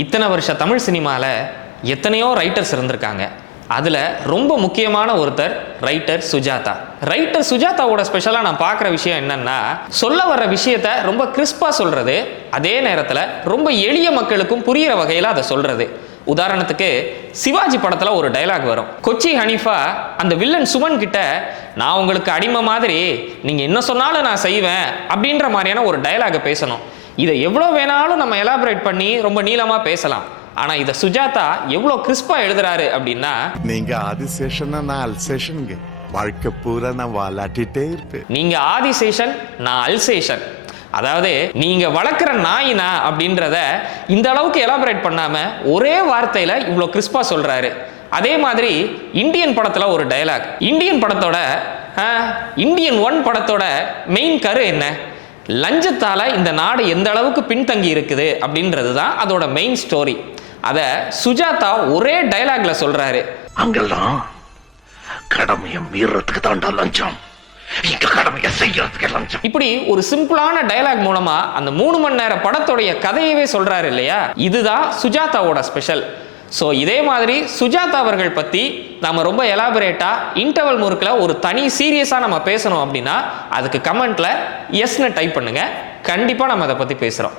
இத்தனை வருஷ தமிழ் சினிமாவில் எத்தனையோ ரைட்டர்ஸ் இருந்திருக்காங்க. அதில் ரொம்ப முக்கியமான ஒருத்தர் ரைட்டர் சுஜாதா. ரைட்டர் சுஜாதாவோட ஸ்பெஷலாக நான் பார்க்குற விஷயம் என்னன்னா, சொல்ல வர்ற விஷயத்த ரொம்ப கிறிஸ்பாக சொல்கிறது, அதே நேரத்தில் ரொம்ப எளிய மக்களுக்கும் புரிகிற வகையில் அதை சொல்கிறது. உதாரணத்துக்கு சிவாஜி படத்தில் ஒரு டைலாக் வரும். கொச்சி ஹனீஃபா அந்த வில்லன் சுமன் கிட்ட, நான் உங்களுக்கு அடிமை மாதிரி, நீங்கள் என்ன சொன்னாலும் நான் செய்வேன் அப்படின்ற மாதிரியான ஒரு டைலாகை பேசணும். இதை எவ்வளோ வேணாலும் நம்ம எலாபரேட் பண்ணி ரொம்ப நீளமாக பேசலாம். ஆனா இத சுஜாதா எவ்வளவு கிறிஸ்பா எழுதுறாரு அப்படின்னா, நீங்க ஆதிசேஷன் நான் அல்சேஷனுங்க, வாழ்க்கை பூரா நான் வாலாட்டிட்டே இருப்பேன். நீங்க ஆதிசேஷன் நான் அல்சேஷன், அதாவது நீங்க வளர்க்குற நாயினா அப்படின்றத இந்த அளவுக்கு எலாபரேட் பண்ணாம ஒரே வார்த்தையில இவ்வளவு கிறிஸ்பா சொல்றாரு. அதே மாதிரி இந்தியன் படத்துல ஒரு டயலாக், இந்தியன் 1 படத்தோட மெயின் கரு என்ன, லஞ்சத்தால இந்த நாடு எந்த அளவுக்கு பின்தங்கி இருக்குது அப்படின்றது தான் அதோட மெயின் ஸ்டோரி. அத சுஜாதா ஒரே டயலாக்ல சொல்றாரு. அங்கெல்லாம் கடமையை மீறதுக்கு தாண்டா லஞ்சம், இங்க கடமையை செய்யறதுக்கு லஞ்சம். இப்படி ஒரு சிம்பிளான டயலாக் மூலமா அந்த 3 மணி நேர படத்தோடைய கதையவே சொல்றாரு இல்லையா. இதுதான் சுஜாதாவோட ஸ்பெஷல். ஸோ இதே மாதிரி சுஜாதா அவர்கள் பற்றி நம்ம ரொம்ப எலாபரேட்டா இன்டர்வல் முறுக்கில் ஒரு தனி சீரியஸாக நம்ம பேசணும் அப்படின்னா அதுக்கு கமெண்ட்ல எஸ்ன்னு டைப் பண்ணுங்க. கண்டிப்பாக நம்ம அதை பற்றி பேசுகிறோம்.